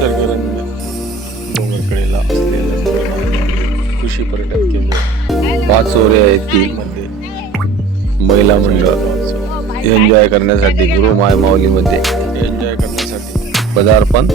निसर्गरम्य. डोंगरकडेला असलेलं कृषी पर्यटन केंद्र पाच आहेत ती. मध्ये महिला मंडळ. एन्जॉय करण्यासाठी गुरु माय माऊलीमध्ये. एन्जॉय करण्यासाठी. पदार्पण.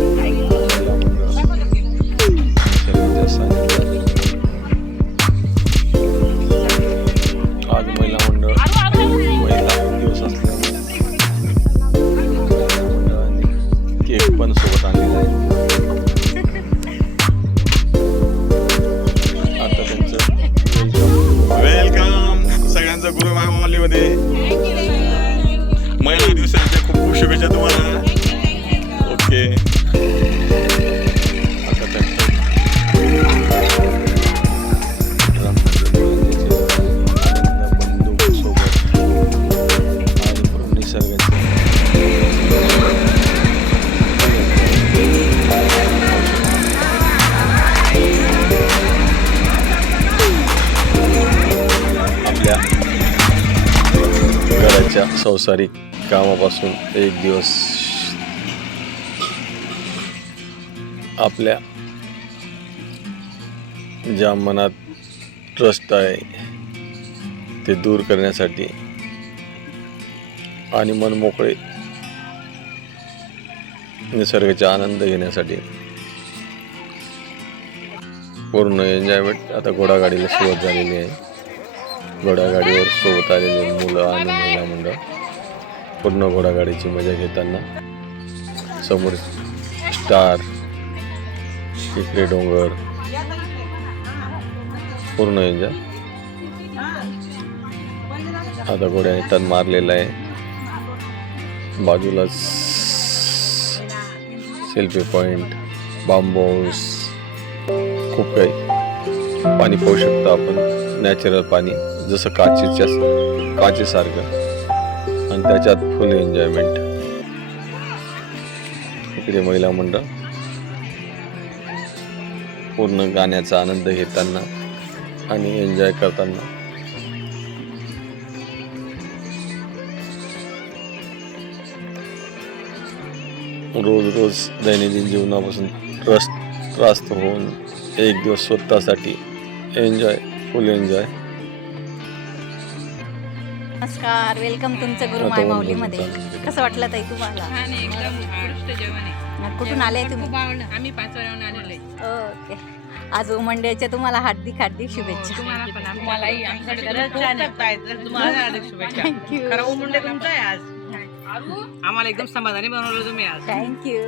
सोबत आणि पूर्ण निसर्गाचे आपल्या घराच्या संसारिक कामापासून एक दिवस आपल्या ज्या मनात ट्रस्ट आहे ते दूर करण्यासाठी आणि मन मोकळे निसर्गाचा आनंद घेण्यासाठी पूर्ण एन्जॉयमेंट आता घोडागाडीला सुरुवात झालेली आहे. घोडागाडीवर सोबत आलेले मुलं आणि महिला मंडळ. पूर्ण घोडागाडीची मजा घेताना समोर स्टार इकडे डोंगर पूर्ण एन्जॉय. आता घोड्याने तण मारलेला आहे. बाजूलाच सेल्फी पॉइंट बांबोस खूप काही पाणी पाहू शकतो आपण. नॅचरल पाणी जसं काचेच्या काचेसारखं. आणि त्याच्यात फुल एन्जॉयमेंट. इकडे महिला मंडळ. पूर्ण गाण्याचा आनंद घेताना आणि एन्जॉय करताना. रोज रोज दैनंदिन जीवनापासून त्रस्त त्रास्त होऊन एक दिवस स्वतःसाठी एन्जॉय फुल एन्जॉय. नमस्कार वेलकम तुमचं गुरु आता माय माऊलीमध्ये कसं वाटलं ताई तुम्हाला? छान आहे, एकदम उत्कृष्ट जेवण आहे. कुठून आले तुम्ही? आम्ही पाच वाजून आलेलो आहे. ओके. आज मंडळच्या तुम्हाला हार्दिक हार्दिक शुभेच्छा. हार्दिक शुभेच्छा. थँक्यू खरं उमुंडे तुमचं आहे आज. आम्हाला एकदम समाधानी बनवलं तुम्ही आज. थँक्यू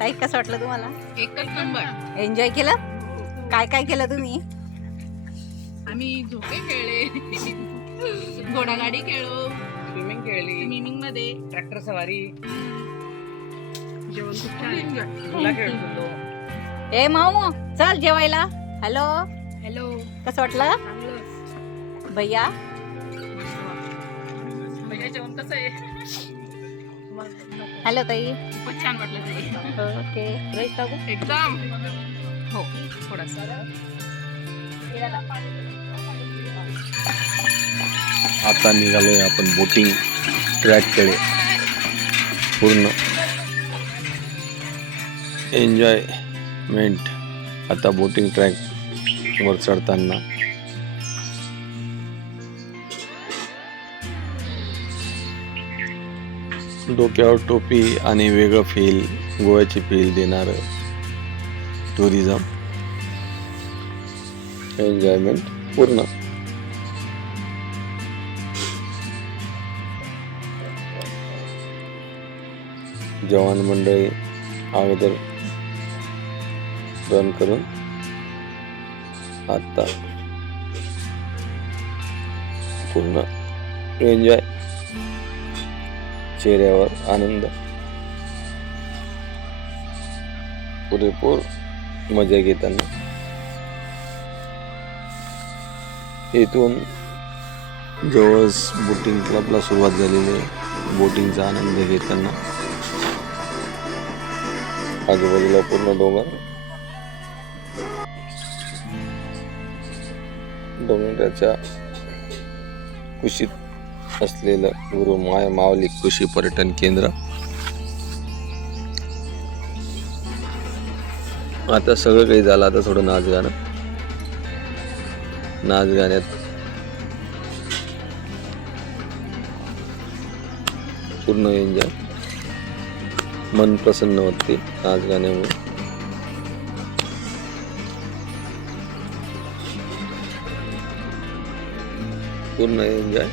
ताई कसं वाटलं तुम्हाला? एकच नंबर. एन्जॉय केलं? काय काय केलं तुम्ही? आम्ही झोके खेळले. घोडागाडी खेळलो स्विमिंग खेळली. स्विमिंगमध्ये ट्रॅक्टर सवारी. जेवण खूप छान मुला खेळत होतो ए माऊ चल जेवायला. हॅलो हॅलो कसं वाटलं? भैया? भैया जेवण कसं आहे? हॅलो ताई. छान वाटलं ते ओके एकदम हो थोडासा. आता निघालोय आपण बोटिंग ट्रॅककडे पूर्ण. एन्जॉयमेंट आता बोटिंग ट्रॅक वर चढताना. डोक्यावर टोपी आणि वेगळं फील गोव्याची फील देणारं टुरिझम एन्जॉयमेंट पूर्ण. जवान मंडळी अगोदर रन करून आता पूर्ण एन्जॉय चेहऱ्यावर आनंद. पुरेपूर मजा घेताना. इथून जवळच बोटिंग क्लबला सुरुवात झालेली आहे. बोटिंगचा आनंद घेताना. आजूबाजूला पूर्ण डोंगर. डोंगराच्या कुशीत असलेलं गुरु माय माऊली कृषी पर्यटन केंद्र. आता सगळं काही झालं आता थोडं नाच गाणं. नाच गाण्यात पूर्ण एन्जॉय मन प्रसन्न होते आज गाण्यामुळे. पूर्ण एन्जॉय